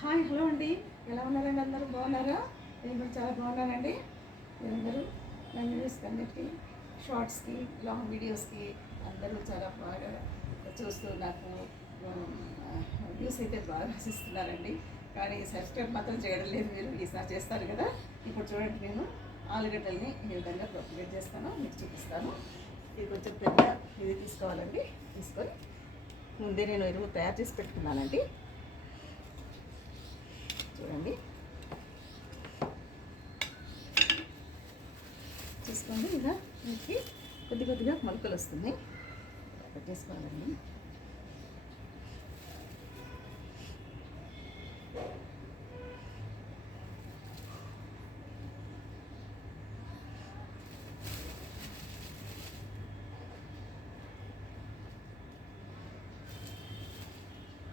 Hi hello అండి. ఎలా ఉన్నారండి? అందరూ బాగున్నారా? నేను కూడా చాలా బాగున్నానండి. మీరందరూ నా వీడియోస్కి అన్నిటికీ షార్ట్స్కి లాంగ్ వీడియోస్కి అందరూ చాలా బాగా చూస్తూ నాకు వ్యూస్ అయితే బాగా ఆశిస్తున్నారండి. కానీ సబ్స్క్రైబ్ మాత్రం చేయడం లేదు. మీరు ఈసారి చేస్తారు కదా. ఇప్పుడు చూడండి, నేను ఆలుగడ్డల్ని ఈ విధంగా ప్రొపరేట్ చేస్తాను, మీకు చూపిస్తాను. ఇది కొంచెం పెద్ద ఇది తీసుకోవాలండి. తీసుకొని ముందే నేను ఎరువు తయారు చేసి పెట్టుకున్నానండి. చూడండి, చూసుకోండి. ఇలా మనకి కొద్ది కొద్దిగా మొలకలు వస్తున్నాయి. పెట్టేసుకోవాలండి.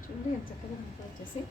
చూడండి ఎంత చక్కగా మొలకలు వచ్చేసి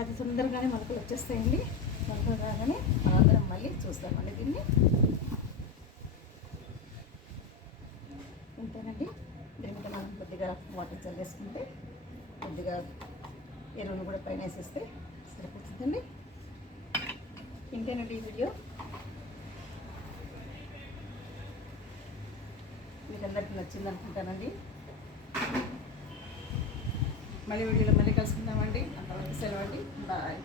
అది తొందరగానే మొలకలు వచ్చేస్తాయండి. మొలకలు రాగానే మనందరం మళ్ళీ చూస్తామండి దీన్ని. అంతేనండి. దీని మీద మనం కొద్దిగా వాటర్ చల్లేసుకుంటే, కొద్దిగా ఎరువును కూడా పైన వేసేస్తే సరిపోతుందండి. ఇంతేనండి ఈ వీడియో. మీకు అందరికీ నచ్చింది అనుకుంటానండి. మళ్ళీ వీడియోలో మళ్ళీ కలుసుకుందామండి. అంతవరకు సెలవండి. బాయ్.